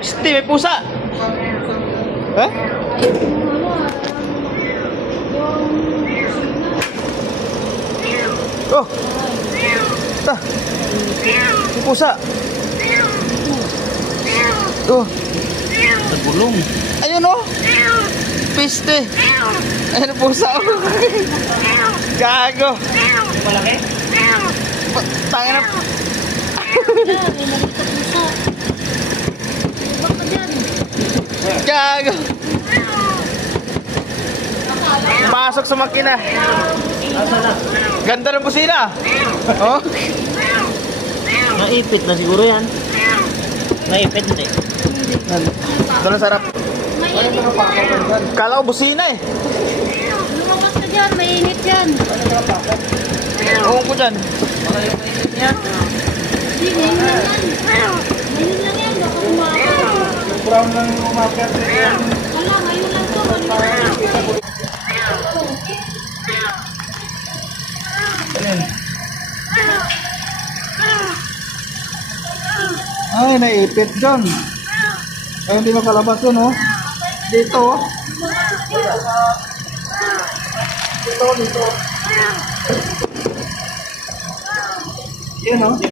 Sti, may pusa. Eh? Oh. Ah. May pusa. Oh. Nagulong. Ayun oh. Piste. Ayun ang pusa. Gago. Malaki? Tangin na. Gago. Pasok sa makina. Ganda ng busina. Oh. Naipit na siguro yan. Naipit hindi. Doon ang sarap. Kala ko busina eh. Lumabas ka dyan, mainit yan. Ewan ko dyan. Hindi, ngayon lang yan. Ngayon lang yan, baka umabot. Brown lang umapit. Wala, ngayon lang to. Ay, naipit dyan. Ay, hindi makalabas yun, oh. Dito, oh. Dito. Yan, oh.